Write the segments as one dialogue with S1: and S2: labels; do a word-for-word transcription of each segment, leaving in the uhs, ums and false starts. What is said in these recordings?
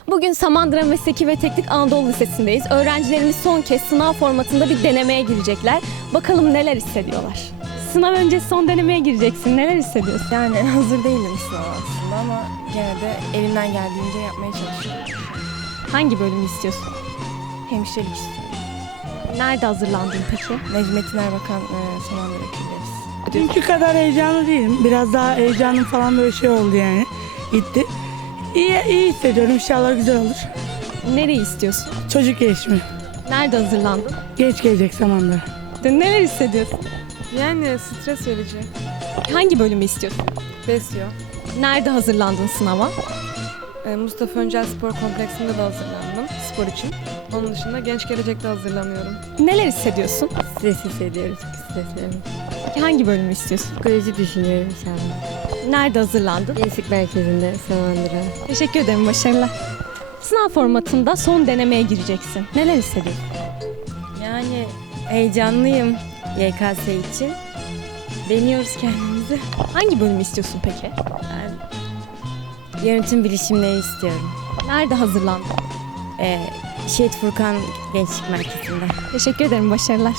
S1: Bugün Samandıra Mesleki ve Teknik Anadolu Lisesi'ndeyiz. Öğrencilerimiz son kez sınav formatında bir denemeye girecekler. Bakalım neler hissediyorlar. Sınav öncesi son denemeye gireceksin. Neler hissediyorsun?
S2: Yani hazır değilim sınava aslında ama gene de elimden geldiğince yapmaya çalışıyorum.
S1: Hangi bölümü istiyorsun?
S2: Hemşirelik istiyorum.
S1: Nerede hazırlandın peki?
S2: Necmettin Erbakan e, Samandıra Külleriz.
S3: Dünkü kadar heyecanlı değilim. Biraz daha heyecanım falan böyle şey oldu yani. Gitti. İyi, iyi hissediyorum. İnşallah güzel olur.
S1: Nereyi istiyorsun?
S3: Çocuk gelişimi.
S1: Nerede hazırlandın?
S3: Geç gelecek zamanda.
S1: Neler hissediyorsun?
S2: Yani stres verici.
S1: Hangi bölümü istiyorsun?
S2: Besyo.
S1: Nerede hazırlandın sınava?
S2: E, Mustafa Öncel Spor Kompleksinde de hazırlandım spor için. Onun dışında Genç Gelecek'te hazırlanıyorum.
S1: Neler hissediyorsun?
S4: Stres hissediyoruz. Stresli.
S1: Peki hangi bölümü istiyorsun?
S4: Psikoloji düşünüyorum şu anda.
S1: Nerede hazırlandın?
S4: Gençlik merkezinde Samandıra.
S1: Teşekkür ederim, başarılar. Sınav formatında son denemeye gireceksin. Neler hissediyorsun?
S4: Yani heyecanlıyım Y K S için. Deniyoruz kendimizi.
S1: Hangi bölümü istiyorsun peki?
S4: Yönetim bilişimleri istiyorum.
S1: Nerede hazırlandın?
S4: Ee, Şehit Furkan Gençlik Merkezi'nde.
S1: Teşekkür ederim, başarılar.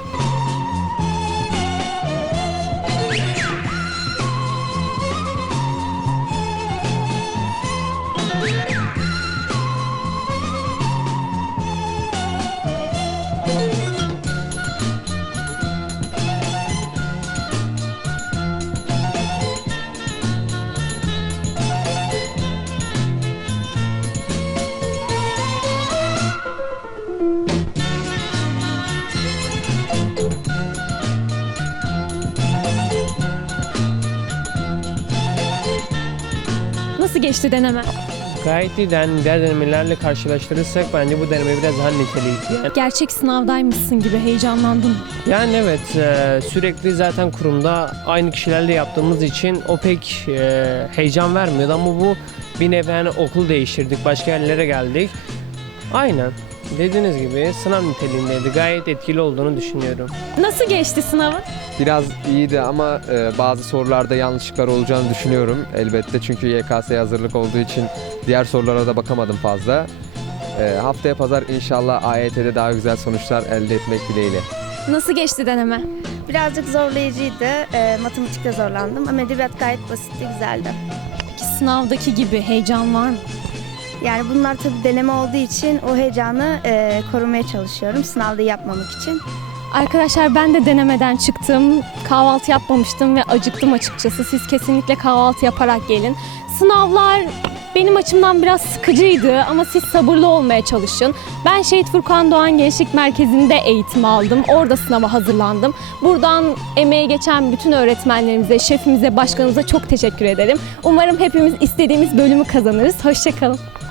S1: Nasıl geçti deneme?
S5: Gayet iyi. Yani diğer denemelerle karşılaştırırsak bence bu deneme biraz daha niteliydi. Yani,
S1: Gerçek sınavdaymışsın gibi heyecanlandın.
S5: yani evet e, sürekli zaten kurumda aynı kişilerle yaptığımız için o pek e, heyecan vermiyordu ama bu bir nevi yani okul değiştirdik, başka yerlere geldik. Aynen. Dediğiniz gibi sınav niteliğindeydi. Gayet etkili olduğunu düşünüyorum.
S1: Nasıl geçti sınavı?
S6: Biraz iyiydi ama e, bazı sorularda yanlışlıklar olacağını düşünüyorum elbette. Çünkü Y K S'ye hazırlık olduğu için diğer sorulara da bakamadım fazla. E, haftaya pazar inşallah A Y T'de daha güzel sonuçlar elde etmek dileğiyle.
S1: Nasıl geçti deneme?
S7: Birazcık zorlayıcıydı. E, matematikte zorlandım ama edebiyat gayet basitti, güzeldi.
S1: Peki sınavdaki gibi heyecan var mı?
S7: Yani bunlar tabii deneme olduğu için o heyecanı e, korumaya çalışıyorum sınavda yapmamak için.
S1: Arkadaşlar, ben de denemeden çıktım. Kahvaltı yapmamıştım ve acıktım açıkçası. Siz kesinlikle kahvaltı yaparak gelin. Sınavlar benim açımdan biraz sıkıcıydı ama siz sabırlı olmaya çalışın. Ben Şehit Furkan Doğan Gençlik Merkezi'nde eğitim aldım. Orada sınava hazırlandım. Buradan emeği geçen bütün öğretmenlerimize, şefimize, başkanımıza çok teşekkür ederim. Umarım hepimiz istediğimiz bölümü kazanırız. Hoşça kalın.